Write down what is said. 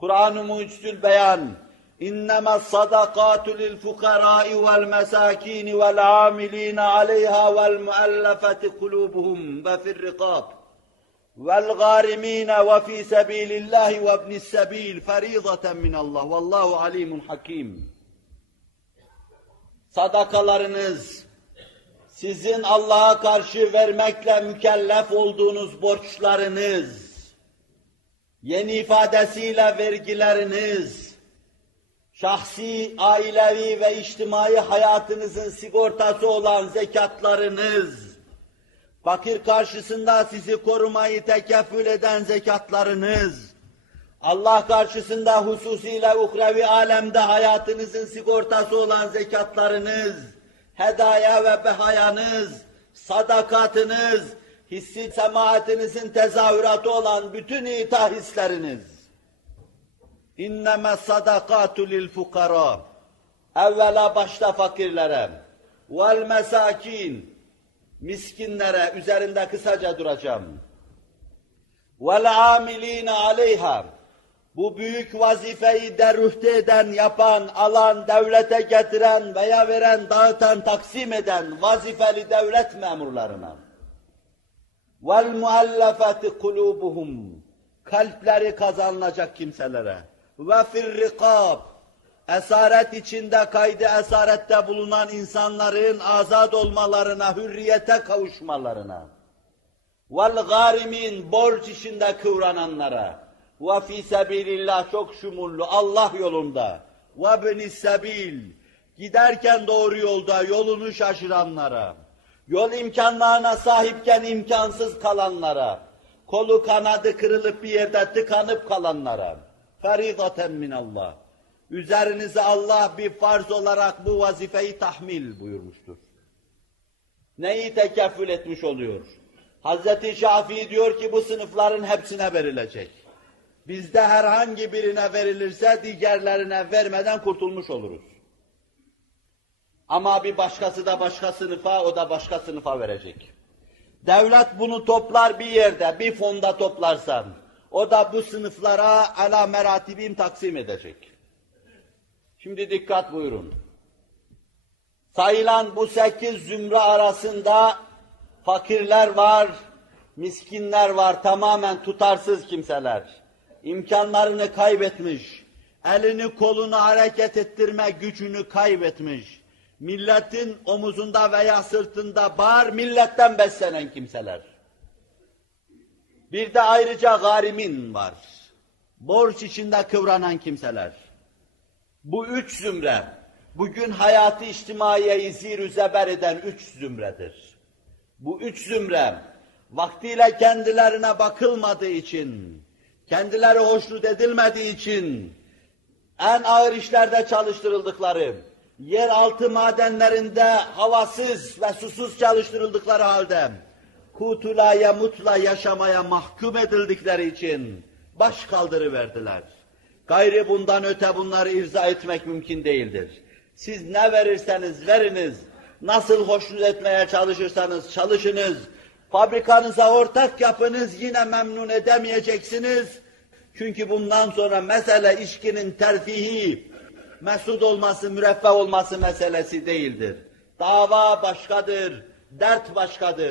Kur'an-ı Mucizül Beyan. Vel âmilîne aleyhâ vel muallafeti kulûbuhum ve fir rikâb. Vel gârimîne ve fî sebîlillâhi ve ibnis sebîl ferîzaten minallah vallahu alimun hakim. Sadakalarınız sizin Allah'a karşı vermekle mükellef olduğunuz borçlarınız, yeni ifadesiyle vergileriniz, şahsi, ailevi ve içtimai hayatınızın sigortası olan zekatlarınız, fakir karşısında sizi korumayı tekeffül eden zekatlarınız, Allah karşısında hususiyle uhrevi alemde hayatınızın sigortası olan zekatlarınız, hedaya ve behayanız, sadakatiniz, hissi semaatinizin tezahüratı olan bütün ita hisleriniz. İnneme sadakatu lil. Evvela başta fakirlere, vel mesakin, miskinlere üzerinde kısaca duracağım. Vel amiline aleyha. Bu büyük vazifeyi derühte eden, yapan, alan, devlete getiren veya veren, dağıtan, taksim eden vazifeli devlet memurlarına. Vel muallafati kulubuhum. Kalpleri kazanılacak kimselere. Ve fir rikab. Esaret içinde kaydı esarette bulunan insanların azad olmalarına, hürriyete kavuşmalarına. Vel garimin borç içinde kıvrananlara. Ve fi sebilillah çok şumullu Allah yolunda. Ve beni sebil. Giderken doğru yolda yolunu şaşıranlara. Yol imkanlarına sahipken imkansız kalanlara. Kolu kanadı kırılıp bir yerde tıkanıp kalanlara. Feridaten minallah. Üzerinize Allah bir farz olarak bu vazifeyi tahmil buyurmuştur. Neyi tekeffül etmiş oluyor? Hazreti Şafii diyor ki bu sınıfların hepsine verilecek. Bizde herhangi birine verilirse diğerlerine vermeden kurtulmuş oluruz. Ama bir başkası da başka sınıfa, o da başka sınıfa verecek. Devlet bunu toplar bir yerde, bir fonda toplarsan, o da bu sınıflara ala meratibim taksim edecek. Şimdi dikkat buyurun. Sayılan bu sekiz zümre arasında fakirler var, miskinler var, tamamen tutarsız kimseler. İmkanlarını kaybetmiş, elini kolunu hareket ettirme gücünü kaybetmiş, milletin omuzunda veya sırtında bağır, milletten beslenen kimseler. Bir de ayrıca garimin var. Borç içinde kıvranan kimseler. Bu üç zümre, bugün hayatı içtimaiyeyi zir zeber eden üç zümredir. Bu üç zümre, vaktiyle kendilerine bakılmadığı için, kendileri hoşnut edilmediği için, en ağır işlerde çalıştırıldıkları, yeraltı madenlerinde havasız ve susuz çalıştırıldıkları halde, kutulaya mutla yaşamaya mahkum edildikleri için baş kaldırı verdiler. Gayrı bundan öte bunları irza etmek mümkün değildir. Siz ne verirseniz veriniz, nasıl hoşnut etmeye çalışırsanız çalışınız, fabrikanıza ortak yapınız yine memnun edemeyeceksiniz. Çünkü bundan sonra mesele içkinin terfihi, mesut olması, müreffeh olması meselesi değildir. Dava başkadır, dert başkadır.